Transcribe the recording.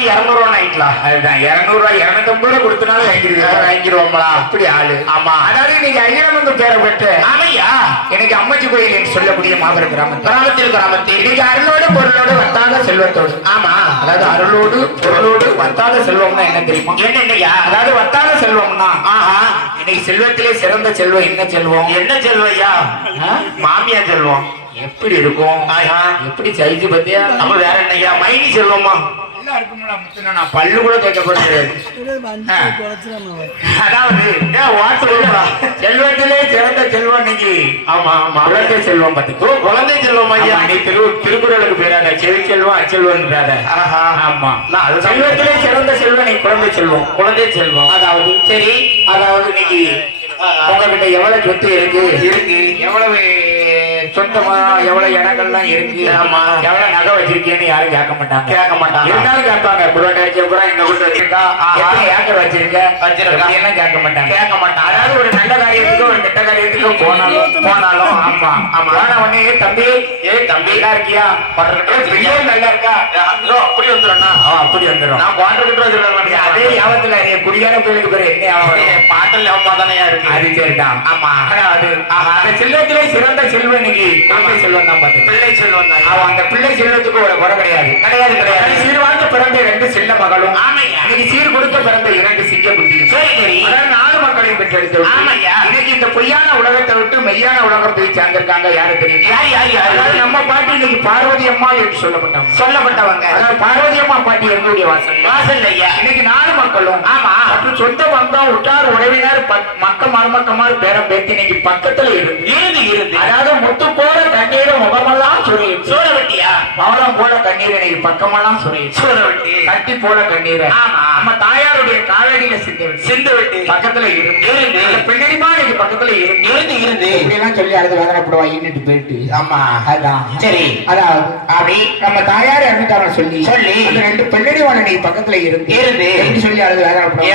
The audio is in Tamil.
வாங்கி 200 வாங்கிக்கலாம். அதுதான் 200 250 கொடுத்தனாலும் வாங்கிடுவோம்களா? அப்படி ஆளு. ஆமா. அதாவது நீங்க ஐயனமங்க பேரை பெற்று ஆமையா எனக்கு அம்மச்சி கோயில் என்று சொல்லக்கூடிய மாபெரும் கிராமத்தில் இன்னைக்கு அருளோடு பொருளோடு வந்தாத செல்வத்தோடு. ஆமா. அதாவது அருளோடு பொருளோடு வந்தாத செல்வம்னா என்ன தெரியுமா? என்னையா? அதாவது வத்தாத செல்வம்னா இன்னைக்கு செல்வத்திலே சிறந்த செல்வம் என்ன செல்வம்? என்ன செல்வையா? மாமியா செல்வம். எப்படி இருக்கும்? எப்படி சைஸ் பத்தியா? நம்ம வேற என்னையா? மைனி செல்வமா? நான் பல்லு கூட தேய்க்கப்படுகிறது. அதாவது செல்வத்திலே சிறந்த செல்வம் இன்னைக்கு. ஆமா ஆமா. குழந்தை செல்வம் பத்துக்கு குழந்தை செல்வம் ஐயா. நீ திருக்குறளுக்கு பேராத செவி செல்வம் அச்செல்வன்றாத. ஆமா. செல்வத்திலே சிறந்த செல்வம் நீ குழந்தை செல்வம். குழந்தை செல்வம். அதாவது சரி, அதாவது இன்னைக்கு உங்ககிட்ட எவ்வளவு சொத்து இருக்கு, எவ்வளவு சொந்தமா எவ்வளவு இடங்கள்லாம் இருக்கு, எவ்வளவு நகை வச்சிருக்கேன்னு யாரும் கேட்க மாட்டாங்க. இருந்தாலும் கேட்பாங்க, புரோட்டா வச்சிருக்கா, எங்க வீட்டு வச்சிருக்கா, ஏக்கர் வச்சிருக்க எல்லாம் கேட்க மாட்டாங்க. அதாவது ஒரு நல்ல காரியத்துக்கோ ஒரு கெட்ட காரியத்துக்கோ போனாலும் ஆமா ஆமா உடனே தம்பி தம்பி நல்லா இருக்கியா, நல்லா இருக்கா, அப்படி வந்துடும். அப்படி வந்துடும். நான் குவாட்டர் வச்சிருக்கேன். அதே யாபத்துல குடிகார கோயிலுக்கு பேரு என்ன பாட்டல் தானே இருக்கு. அது சரிதான். ஆமா. அது அந்த செல்வத்திலே சிறந்த செல்வம் இன்னைக்கு குழந்தை செல்வம் தான். பார்த்து பிள்ளை செல்வம் தான். அந்த பிள்ளை செல்வத்துக்கு ஒரு குறை கிடையாது. சீர்வாழ்ந்து பிறந்த 2 செல்ல மகளும் இன்னைக்கு சீர் கொடுத்த பிறந்த 2 சிங்க குட்டியும். அதாவது 4 மக்களையும் பெற்றெடுத்து இன்னைக்கு இந்த பொய்யான உலகத்தை விட்டு மெய்யான உலகம் போய் சேர்ந்திருக்காங்க. யாரு தெரியும்? அதாவது நம்ம பாட்டி இன்னைக்கு பார்வதி அம்மா என்று சொல்லப்பட்டவங்க. அதாவது பார்வதி அம்மா பாட்டி எங்களுடைய வாசல் இன்னைக்கு 4 மக்களும் மற்றும் சொந்த பந்தம் உற்றார் உறவினர் மக்கள் மருமக்கமாறு பேரம் பேத்தி இன்னைக்கு பக்கத்துல இருந்து அதாவது முத்து போல கண்ணீர் முகமெல்லாம் சூழவட்டியா பவளம் போல கண்ணீர் இன்னைக்கு பக்கமெல்லாம் சூழவட்டி கட்டி போல கண்ணீர் நம்ம தாயாருடைய காலடியில சிந்து வெட்டி பக்கத்துல இருந்து பின்னணிமா இன்னைக்கு பக்கத்துல இருந்து இப்படியெல்லாம் சொல்லி அடுத்து வேதனைப்படுவா ஈன்னுட்டு போயிட்டு. ஆமா அதான் சரி. அதாவது அப்படி நம்ம தாயார் இறந்துட்டாங்க சொல்லி அந்த 2 பின்னணி வாழ பக்கத்துல இருந்து சொல்லி அடுத்து வேதனைப்படுவா.